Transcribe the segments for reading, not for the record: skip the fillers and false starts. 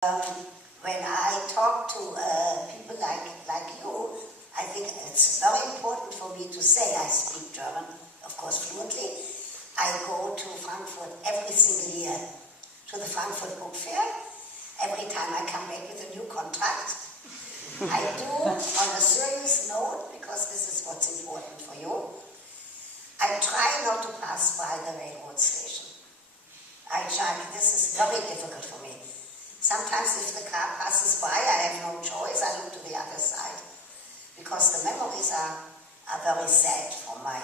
When I talk to people like you, I think it's very important for me to say I speak German, of course fluently. I go to Frankfurt every single year, to the Frankfurt Book Fair. Every time I come back with a new contract. I do, on a serious note, because this is what's important for you, I try not to pass by the railroad station. This is very difficult for me. Sometimes if the car passes by, I have no choice, I look to the other side. Because the memories are very sad from my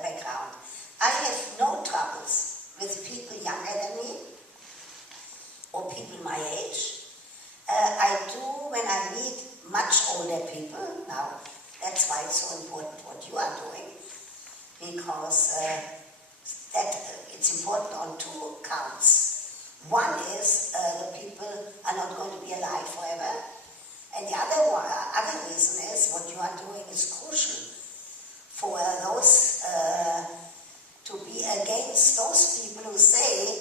background. I have no troubles with people younger than me, or people my age. I do when I meet much older people. Now, that's why it's so important what you are doing, because it's important on two counts. One is the people are not going to be alive forever, and the other reason is what you are doing is crucial for those to be against those people who say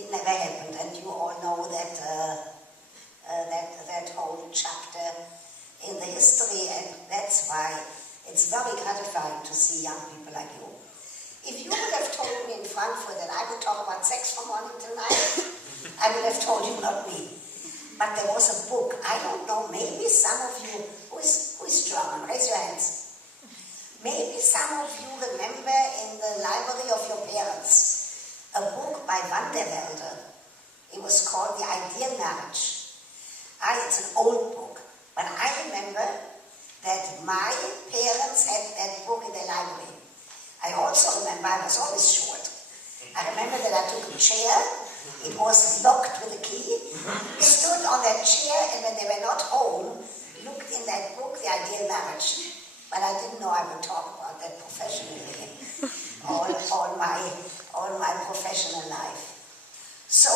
it never happened, and you all know that that whole chapter in the history, and that's why it's very gratifying to see young people like you. If you would have told me in Frankfurt that I would talk about sex from morning till night, I would have told you, not me. But there was a book, I don't know, maybe some of you, who is German, raise your hands. Maybe some of you remember in the library of your parents, a book by Van der Velde. It was called The Ideal Marriage. It's an old book, but I remember that my parents had that book in their library. I also remember I was always short. I remember that I took a chair, it was locked with a key, stood on that chair, and when they were not home, looked in that book, The Ideal Marriage. But I didn't know I would talk about that professionally, all my professional life. So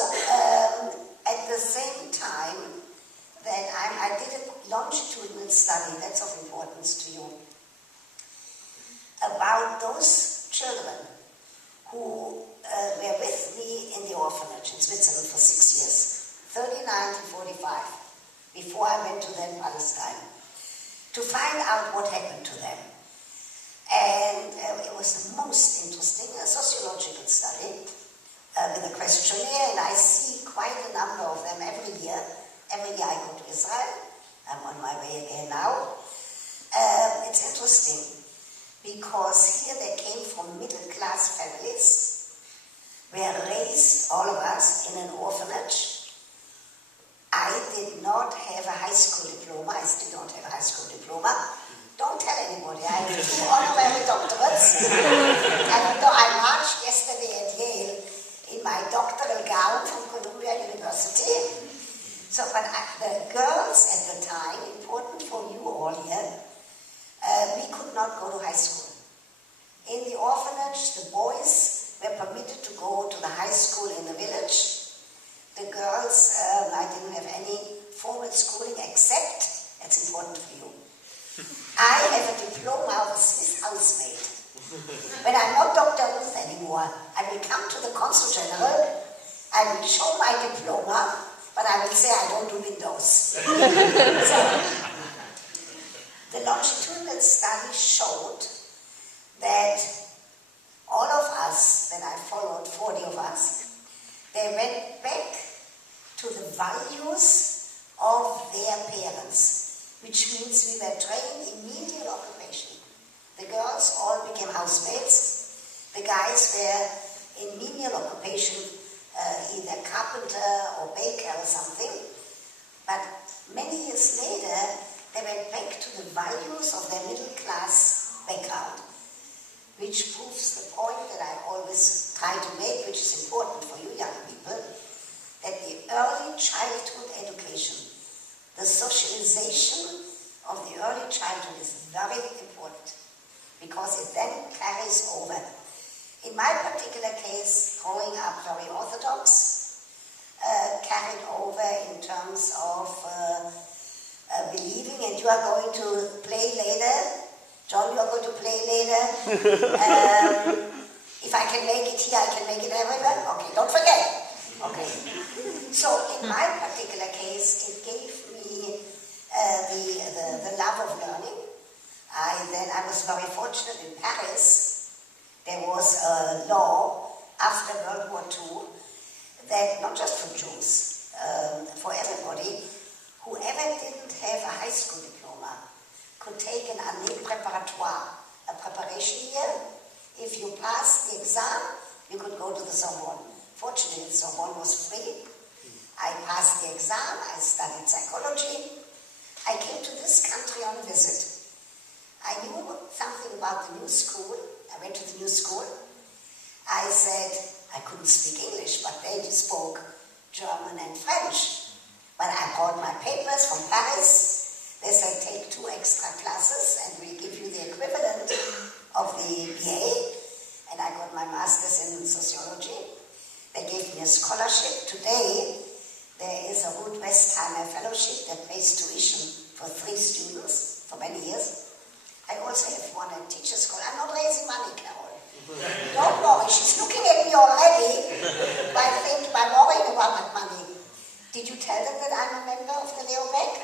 at the same time that I did a longitudinal study, that's of importance to you, about those children who were with me in the orphanage in Switzerland for 6 years, 39 to 45, before I went to then Palestine, to find out what happened to them. And it was the most interesting, a sociological study with a questionnaire, and I see quite a number of them every year. Every year I go to Israel. I'm on my way again now. It's interesting, because here they came from middle-class families, were raised, all of us, in an orphanage. I did not have a high school diploma. I still don't have a high school diploma. Don't tell anybody. I have 2 honorary doctorates. And I marched yesterday at Yale in my doctoral gown from Columbia University. So, but the girls at the time, important for you all here, we could not go to high school. In the orphanage, the boys were permitted to go to the high school in the village. The girls, I didn't have any formal schooling except, that's important for you, I have a diploma of a Swiss housemaid. When I'm not Dr. Ruth anymore, I will come to the Consul General, I will show my diploma, but I will say I don't do windows. So, the longitudinal study showed that all of us, that I followed 40 of us, they went back to the values of their parents, which means we were trained in menial occupation. The girls all became housemaids, the guys were in menial occupation, either carpenter or baker or something, but many years later, they went back to the values of their middle-class background, which proves the point that I always try to make, which is important for you young people, that the early childhood education, the socialization of the early childhood is very important, because it then carries over. In my particular case, growing up very orthodox, carried over in terms of believing, and you are going to play later. John, you are going to play later. If I can make it here, I can make it everywhere. Okay, don't forget. Okay. So in my particular case, it gave me the love of learning. I was very fortunate in Paris. There was a law after World War II that not just for Jews, for everybody, whoever didn't have a high school diploma could take an année préparatoire, a preparation year. If you passed the exam, you could go to the Sorbonne. Fortunately, the Sorbonne was free. I passed the exam, I studied psychology. I came to this country on a visit. I knew something about the new school. I went to the new school. I said, I couldn't speak English, but they spoke German and French. But I brought my papers from Paris. They said, take 2 extra classes and we'll give you the equivalent of the BA. And I got my master's in sociology. They gave me a scholarship. Today, there is a Ruth fellowship that pays tuition for 3 students for many years. I also have one at teacher's school. I'm not raising money, Carol. Don't worry, she's looking at me already by worrying about that money. Did you tell them that I'm a member of the Leo Beck?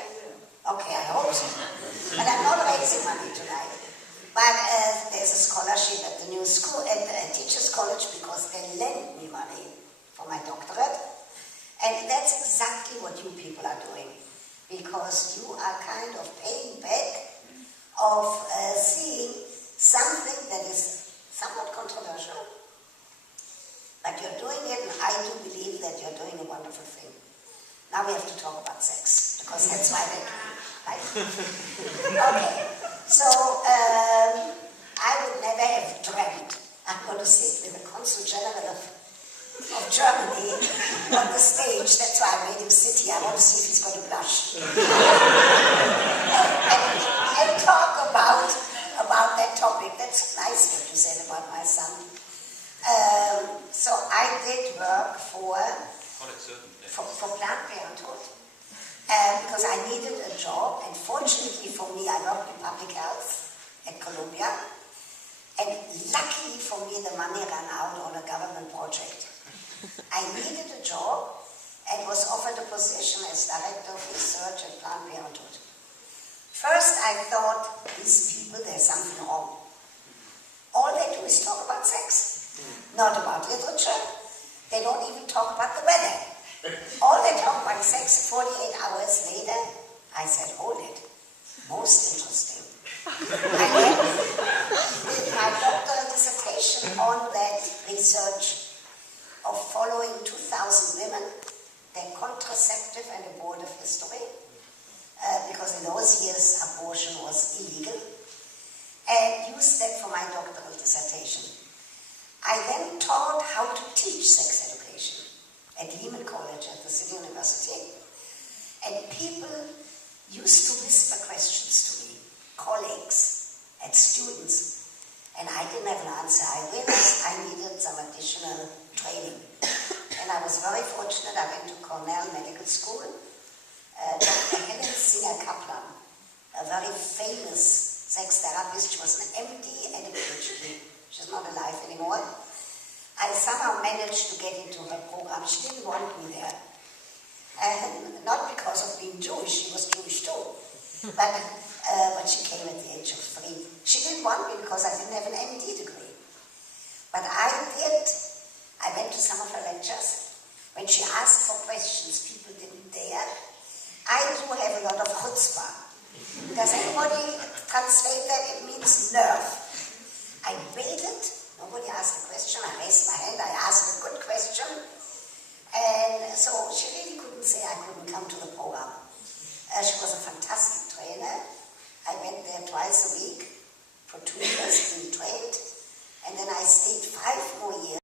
Okay, I hope so. But I'm not raising money tonight. But there's a scholarship at the new school, at the teacher's college, because they lend me money for my doctorate. And that's exactly what you people are doing. Because you are kind of paying back of seeing something that is somewhat controversial, but you're doing it, and I do believe that you're doing a wonderful thing. Now we have to talk about sex, because that's why they came, right? Okay, so I would never have dreamt I'm going to sit with the Consul General of Germany on the stage. That's why I made him sit here. I want to see if he's going to blush. and talk about that topic. That's nice what you said about my son. So I did work for Planned Parenthood because I needed a job, and fortunately for me, I worked in public health at Columbia, and luckily for me, the money ran out on a government project. I needed a job and was offered a position as Director of Research at Planned Parenthood. First, I thought, these people, there's something wrong. All they do is talk about sex, not about literature. They don't even talk about the weather. All they talk about is sex. 48 hours later, I said, hold it. Most interesting. I then did my doctoral dissertation on that research of following 2,000 women, their contraceptive and abortive history. Because in those years abortion was illegal, and used that for my doctoral dissertation. I then taught how to teach sex education at Lehman College at the City University, and people used to whisper questions to me, colleagues and students, and I didn't have an answer. I realized I needed some additional training, and I was very fortunate. I went to Cornell Medical School. Dr. Helen Singer-Kaplan, a very famous sex therapist. She was an MD and a PhD. She's not alive anymore. I somehow managed to get into her program. She didn't want me there. And not because of being Jewish, she was Jewish too. But she came at the age of 3. She didn't want me because I didn't have an MD degree. But I did. I went to some of her lectures. When she asked for questions, people didn't dare. I do have a lot of chutzpah. Does anybody translate that? It means nerve. I waited. Nobody asked a question. I raised my hand. I asked a good question. And so she really couldn't say I couldn't come to the program. She was a fantastic trainer. I went there twice a week for 2 years being trained. And then I stayed 5 more years.